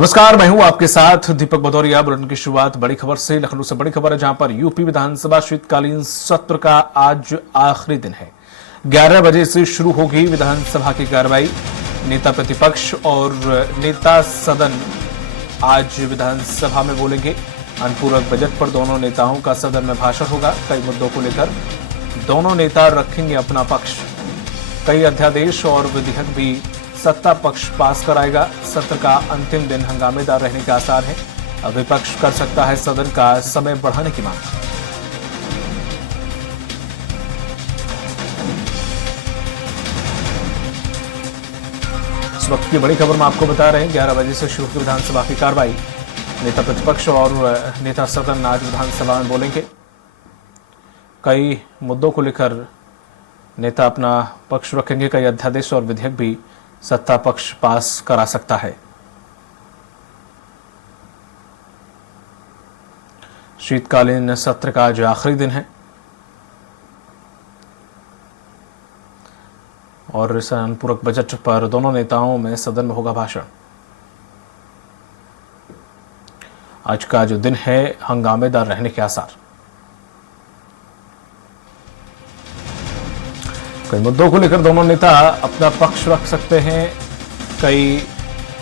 नमस्कार, मैं हूं आपके साथ दीपक भदौरिया। बुलेटिन की शुरुआत बड़ी खबर से। लखनऊ से बड़ी खबर है, जहां पर यूपी विधानसभा शीतकालीन सत्र का आज आखिरी दिन है। 11 बजे से शुरू होगी विधानसभा की कार्रवाई। नेता प्रतिपक्ष और नेता सदन आज विधानसभा में बोलेंगे। अनुपूरक बजट पर दोनों नेताओं का सदन में भाषण होगा। कई मुद्दों को लेकर दोनों नेता रखेंगे अपना पक्ष। कई अध्यादेश और विधेयक भी सत्ता पक्ष पास कराएगा। सत्र का अंतिम दिन हंगामेदार रहने के आसार हैं। अब विपक्ष कर सकता है सदन का समय बढ़ाने की मांग। इस वक्त की बड़ी खबर में आपको बता रहे हैं, 11 बजे से शुरू विधानसभा की कार्रवाई। नेता प्रतिपक्ष और नेता सदन आज विधानसभा में बोलेंगे। कई मुद्दों को लेकर नेता अपना पक्ष रखेंगे। कई अध्यादेश और विधेयक भी सत्ता पक्ष पास करा सकता है। शीतकालीन सत्र का आज आखिरी दिन है और इस अनुपूरक बजट पर दोनों नेताओं में सदन में होगा भाषण। आज का जो दिन है हंगामेदार रहने के आसार। कई मुद्दों को लेकर दोनों नेता अपना पक्ष रख सकते हैं। कई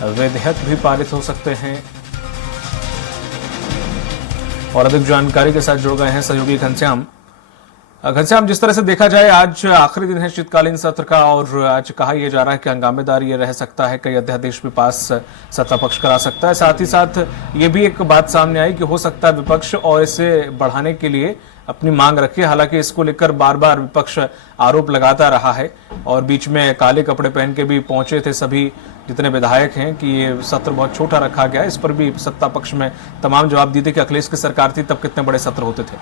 विधेयक भी पारित हो सकते हैं। और अधिक जानकारी के साथ जुड़ गए हैं सहयोगी घनश्याम। घनश्याम, जिस तरह से देखा जाए आज आखिरी दिन है शीतकालीन सत्र का और आज कहा यह जा रहा है कि हंगामेदार ये रह सकता है। कई अध्यादेश भी पास सत्ता पक्ष करा सकता है। साथ ही साथ ये भी एक बात सामने आई कि हो सकता है विपक्ष और इसे बढ़ाने के लिए अपनी मांग रखी। हालांकि इसको लेकर बार बार विपक्ष आरोप लगाता रहा है और बीच में काले कपड़े पहन के भी पहुंचे थे सभी जितने विधायक हैं कि ये सत्र बहुत छोटा रखा गया। इस पर भी सत्ता पक्ष में तमाम जवाब दिए थे कि अखिलेश की सरकार थी तब कितने बड़े सत्र होते थे।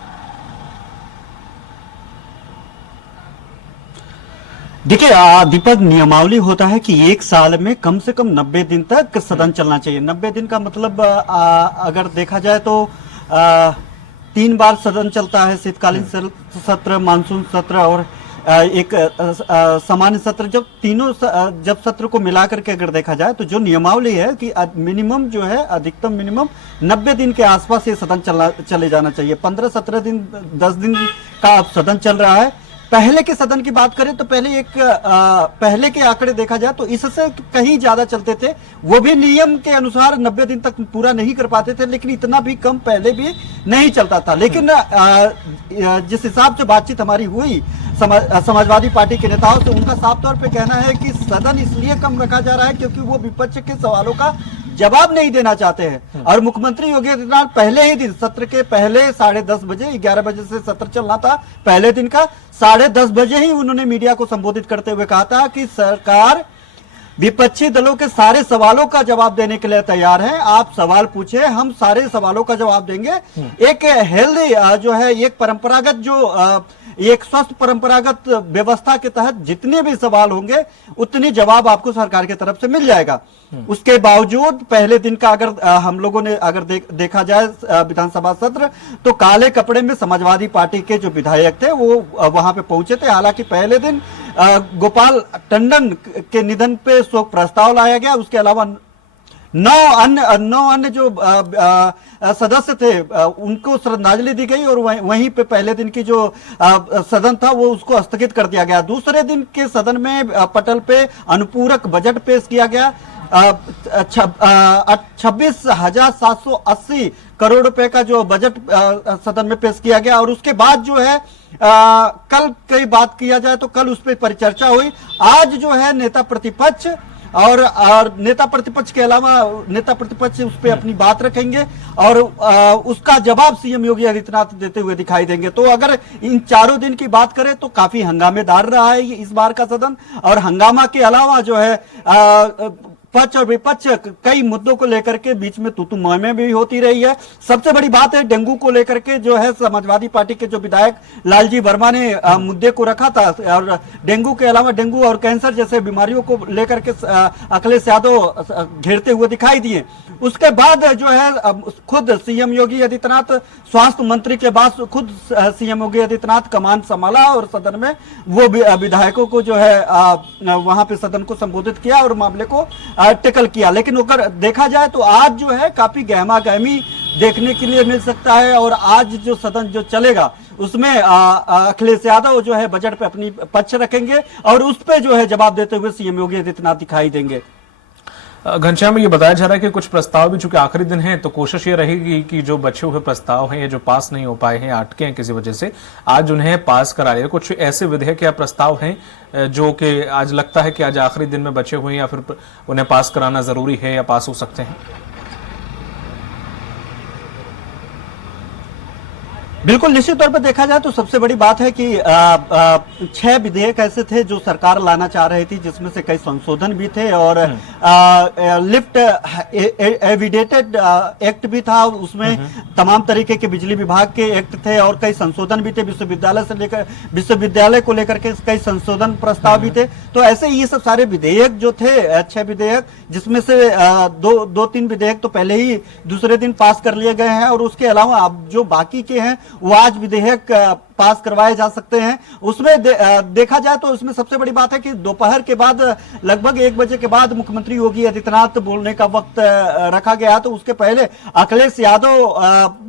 देखिए दीपक, नियमावली होता है कि एक साल में कम से कम 90 दिन तक सदन चलना चाहिए। 90 दिन का मतलब अगर देखा जाए तो 3 बार सदन चलता है। शीतकालीन सत्र, मानसून सत्र और एक सामान्य सत्र। जब तीनों जब सत्र को मिलाकर के अगर देखा जाए तो जो नियमावली है कि मिनिमम जो है, अधिकतम मिनिमम 90 दिन के आसपास ये सदन चले जाना चाहिए। 15-17 दिन 10 दिन का अब सदन चल रहा है। पहले के सदन की बात करें तो पहले के आंकड़े देखा जाए तो इससे कहीं ज्यादा चलते थे। वो भी नियम के अनुसार 90 दिन तक पूरा नहीं कर पाते थे, लेकिन इतना भी कम पहले भी नहीं चलता था। लेकिन जिस हिसाब से बातचीत हमारी हुई समाजवादी पार्टी के नेताओं से, उनका साफ तौर पे कहना है कि सदन इसलिए कम रखा जा रहा है क्योंकि वो विपक्ष के सवालों का जवाब नहीं देना चाहते हैं। और मुख्यमंत्री योगी आदित्यनाथ पहले ही दिन, सत्र के पहले 10:30 बजे, 11 बजे से सत्र चलना था, पहले दिन का 10:30 बजे ही उन्होंने मीडिया को संबोधित करते हुए कहा था कि सरकार विपक्षी दलों के सारे सवालों का जवाब देने के लिए तैयार है। आप सवाल पूछे, हम सारे सवालों का जवाब देंगे। एक हेल्दी जो है, एक परंपरागत जो एक स्वस्थ परंपरागत व्यवस्था के तहत जितने भी सवाल होंगे उतने जवाब आपको सरकार की तरफ से मिल जाएगा। उसके बावजूद पहले दिन का अगर हम लोगों ने अगर देखा जाए विधानसभा सत्र, तो काले कपड़े में समाजवादी पार्टी के जो विधायक थे वो वहां पे पहुंचे थे। हालांकि पहले दिन गोपाल टंडन के निधन पे शोक प्रस्ताव लाया गया। उसके अलावा 9 अन्य जो सदस्य थे उनको श्रद्धांजलि दी गई और वहीं पे पहले दिन की जो सदन था वो उसको स्थगित कर दिया गया। दूसरे दिन के सदन में पटल पे अनुपूरक बजट पेश किया गया। 26,780 करोड़ रुपए का जो बजट सदन में पेश किया गया। और उसके बाद जो है कल की बात किया जाए तो कल उस पर परिचर्चा हुई। आज जो है नेता प्रतिपक्ष और नेता प्रतिपक्ष के अलावा नेता प्रतिपक्ष उस पर अपनी बात रखेंगे और उसका जवाब सीएम योगी आदित्यनाथ देते हुए दिखाई देंगे। तो अगर इन चारों दिन की बात करें तो काफी हंगामेदार रहा है इस बार का सदन। और हंगामा के अलावा जो है पक्ष और विपक्ष कई मुद्दों को लेकर के बीच में तू में भी होती रही है। सबसे बड़ी बात है डेंगू को लेकर के जो है समाजवादी पार्टी के जो विधायक लालजी वर्मा ने मुद्दे को रखा था। और डेंगू के अलावा डेंगू और कैंसर जैसे बीमारियों को लेकर के अखिलेश यादव घेरते हुए दिखाई दिए। उसके बाद जो है खुद सीएम योगी आदित्यनाथ, स्वास्थ्य मंत्री के बाद खुद सीएम योगी आदित्यनाथ कमान संभाला और सदन में वो विधायकों को जो है वहां पे सदन को संबोधित किया और मामले को टेकल किया। लेकिन अगर देखा जाए तो आज जो है काफी गहमा गहमी देखने के लिए मिल सकता है, और आज जो सदन जो चलेगा उसमें अखिलेश यादव जो है बजट पे अपनी पक्ष रखेंगे और उस पे जो है जवाब देते हुए सीएम योगी आदित्यनाथ दिखाई देंगे। घनश्याम, ये बताया जा रहा है कि कुछ प्रस्ताव भी चूंकि आखिरी दिन है तो कोशिश ये रहेगी कि जो बचे हुए प्रस्ताव हैं या जो पास नहीं हो पाए हैं, अटके हैं किसी वजह से, आज उन्हें पास करा लिया। कुछ ऐसे विधेयक या प्रस्ताव हैं जो कि आज लगता है कि आज आखिरी दिन में बचे हुए हैं या फिर उन्हें पास कराना जरूरी है या पास हो सकते हैं? बिल्कुल, निश्चित तौर पर देखा जाए तो सबसे बड़ी बात है कि 6 विधेयक ऐसे थे जो सरकार लाना चाह रही थी, जिसमें से कई संशोधन भी थे और लिफ्ट एविडेटेड एक्ट भी था, उसमें तमाम तरीके के बिजली विभाग के एक्ट थे और कई संशोधन भी थे। विश्वविद्यालय को लेकर के कई संशोधन प्रस्ताव भी थे। तो ऐसे ये सब सारे विधेयक जो थे, 6 विधेयक, जिसमें से दो तीन विधेयक तो पहले ही दूसरे दिन पास कर लिए गए हैं और उसके अलावा अब जो बाकी के हैं वो आज विधेयक पास करवाए जा सकते हैं। उसमें देखा जाए तो उसमें सबसे बड़ी बात है कि दोपहर के बाद लगभग 1 बजे के बाद मुख्यमंत्री योगी आदित्यनाथ बोलने का वक्त रखा गया, तो उसके पहले अखिलेश यादव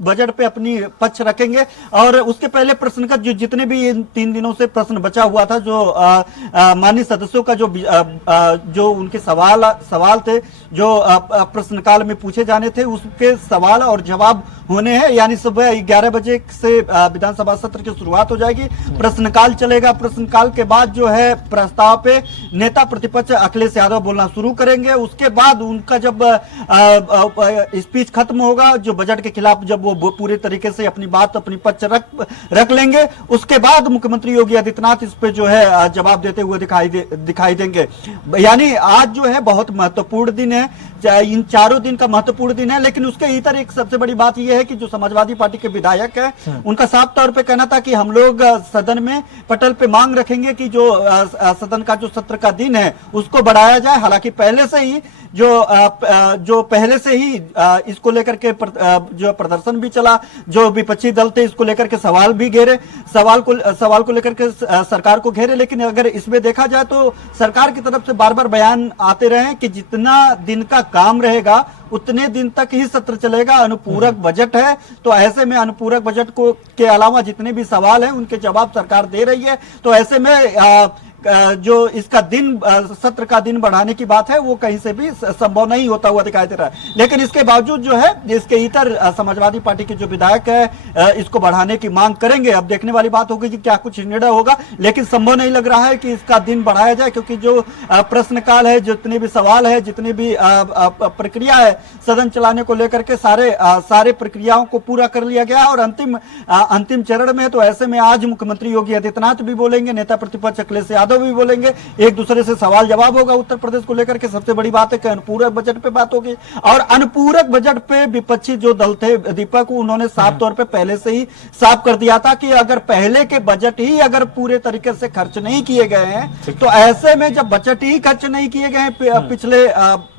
बजट पे अपनी पक्ष रखेंगे और उसके पहले प्रश्न का जितने भी इन 3 दिनों से प्रश्न बचा हुआ था, जो माननीय सदस्यों का जो उनके सवाल थे जो प्रश्नकाल में पूछे जाने थे, उसके सवाल और जवाब होने हैं। यानी सुबह 11 बजे से विधानसभा सत्र की शुरुआत हो जाएगी, प्रश्नकाल चलेगा। प्रश्नकाल के बाद जो है प्रस्ताव पे नेता प्रतिपक्ष अखिलेश यादव बोलना शुरू करेंगे। उसके बाद उनका जब स्पीच खत्म होगा, जो बजट के खिलाफ जब वो पूरे तरीके से अपनी बात अपनी पक्ष रख लेंगे, उसके बाद मुख्यमंत्री योगी आदित्यनाथ इस पे जो है जवाब देते हुए दिखाई देंगे। यानी आज जो है बहुत महत्वपूर्ण दिन है, इन चारों दिन का महत्वपूर्ण दिन है। लेकिन उसके इतर एक सबसे बड़ी बात यह है कि जो समाजवादी पार्टी के विधायक है, उनका साफ तौर पे कहना था कि हम लोग सदन में पटल पे मांग रखेंगे कि जो सदन का जो सत्र का दिन है उसको बढ़ाया जाए। हालांकि पहले से ही इसको लेकर के जो प्रदर्शन भी चला, जो विपक्षी दल थे इसको लेकर के सवाल भी घेरे, सवाल को लेकर के सरकार को घेरे। लेकिन अगर इसमें देखा जाए तो सरकार की तरफ से बार बार बयान आते रहे कि जितना दिन का काम रहेगा उतने दिन तक ही सत्र चलेगा, अनुपूरक बजट है। तो ऐसे में अनुपूरक बजट के अलावा जितने भी सवाल हैं उनके जवाब सरकार दे रही है। तो ऐसे में जो इसका दिन सत्र का दिन बढ़ाने की बात है वो कहीं से भी संभव नहीं होता हुआ दिखाई दे रहा है। लेकिन इसके बावजूद जो है इसके इतर समाजवादी पार्टी के जो विधायक है इसको बढ़ाने की मांग करेंगे। अब देखने वाली बात होगी कि क्या कुछ निर्णय होगा, लेकिन संभव नहीं लग रहा है कि इसका दिन बढ़ाया जाए, क्योंकि जो प्रश्नकाल है, जितने भी सवाल है, जितनी भी प्रक्रिया है सदन चलाने को लेकर के सारे प्रक्रियाओं को पूरा कर लिया गया और अंतिम चरण में। तो ऐसे में आज मुख्यमंत्री योगी आदित्यनाथ भी बोलेंगे, नेता प्रतिपक्ष अखिलेश यादव भी बोलेंगे, एक दूसरे से सवाल जवाब होगा उत्तर प्रदेश को लेकर के। सबसे बड़ी बात है कि अनुपूरक बजट पे बात होगी और अनुपूरक बजट पे विपक्षी जो दल थे दीपक, उन्होंने साफ तौर पे पहले से ही साफ कर दिया था कि अगर पहले के बजट ही अगर पूरे तरीके से खर्च नहीं किए गए हैं, तो ऐसे में जब बजट ही खर्च नहीं किए गए हैं पिछले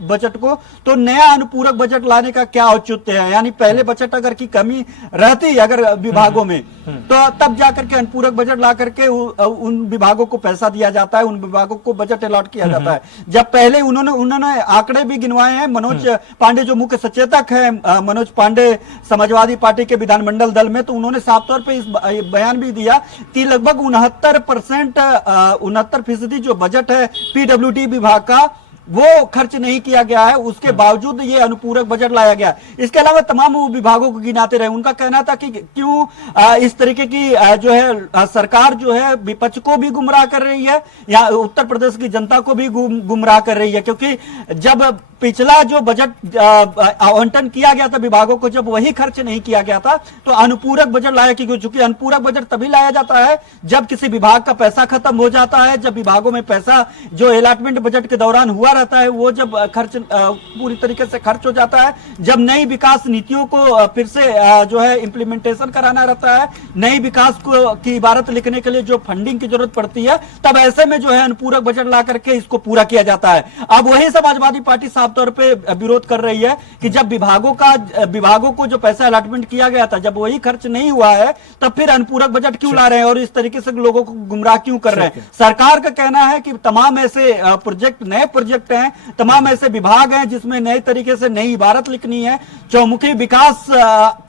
बजट को, तो नया अनुपूरक बजट लाने का क्या औचित्य है। यानी पहले बजट अगर की कमी रहती अगर विभागों में, तो तब जाकर के अनुपूरक बजट ला करके उन विभागों को पैसा दिया जाता है, उन विभागों को बजट अलॉट किया जाता है। जब पहले उन्होंने आंकड़े भी गिनवाए हैं। मनोज पांडे जो मुख्य सचेतक है, मनोज पांडे समाजवादी पार्टी के विधानमंडल दल में, तो उन्होंने साफ तौर पे इस बयान भी दिया कि लगभग 69% जो बजट है पीडब्ल्यूडी विभाग का वो खर्च नहीं किया गया है, उसके बावजूद ये अनुपूरक बजट लाया गया। इसके अलावा तमाम विभागों को गिनाते रहे। उनका कहना था कि क्यों इस तरीके की जो है सरकार जो है विपक्ष को भी गुमराह कर रही है या उत्तर प्रदेश की जनता को भी गुमराह कर रही है, क्योंकि जब पिछला जो बजट आवंटन किया गया था विभागों को, जब वही खर्च नहीं किया गया था, तो अनुपूरक बजट लाया। क्योंकि अनुपूरक बजट तभी लाया जाता है जब किसी विभाग का पैसा खत्म हो जाता है, जब विभागों में पैसा जो अलॉटमेंट बजट के दौरान हुआ रहता है वो जब खर्च पूरी तरीके से खर्च हो जाता है, जब नई विकास नीतियों को फिर से जो है इंप्लीमेंटेशन कराना रहता है, नई विकास की इबारत लिखने के लिए जो फंडिंग की जरूरत पड़ती है, तब ऐसे में जो है अनुपूरक बजट ला करके इसको पूरा किया जाता है। अब वही समाजवादी पार्टी साफ साफ तौर पे विरोध कर रही है कि जब विभागों को जो पैसा अलॉटमेंट किया गया था, जब वही खर्च नहीं हुआ है, तब फिर अनुपूरक बजट क्यों ला रहे हैं और इस तरीके से लोगों को गुमराह क्यों कर रहे हैं। सरकार का कहना है कि तमाम ऐसे नए प्रोजेक्ट हैं, तमाम ऐसे विभाग हैं जिसमें नए तरीके से नई इबारत लिखनी है, चौमुखी विकास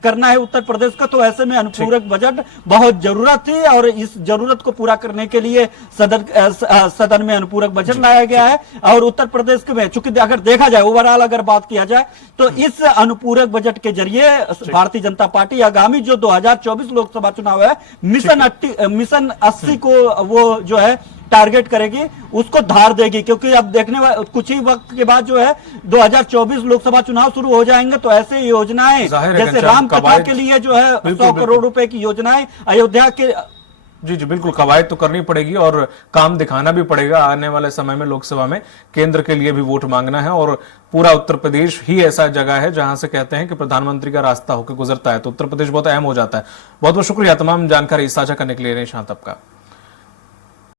करना है उत्तर प्रदेश का, तो ऐसे में अनुपूरक बजट बहुत जरूरत थी और इस जरूरत को पूरा करने के लिए सदन में अनुपूरक बजट लाया गया है। और उत्तर प्रदेश में चूंकि अगर देखा जाए ओवरऑल अगर बात किया जाए तो इस अनुपूरक बजट के जरिए भारतीय जनता पार्टी आगामी जो 2024 लोकसभा चुनाव है मिशन 80 को वो जो है टारगेट करेगी, उसको धार देगी। क्योंकि अब कुछ ही वक्त के बाद जो है 2024 लोकसभा चुनाव शुरू हो जाएंगे, तो ऐसे योजनाएं जैसे राम कथा के लिए जो है 100 करोड़ रुपए की योजनाएं, अयोध्या के जी बिल्कुल, कवायद तो करनी पड़ेगी और काम दिखाना भी पड़ेगा। आने वाले समय में लोकसभा में केंद्र के लिए भी वोट मांगना है और पूरा उत्तर प्रदेश ही ऐसा जगह है जहां से कहते हैं कि प्रधानमंत्री का रास्ता होकर गुजरता है, तो उत्तर प्रदेश बहुत अहम हो जाता है। बहुत बहुत शुक्रिया तमाम जानकारी साझा करने के लिए निशांत आपका।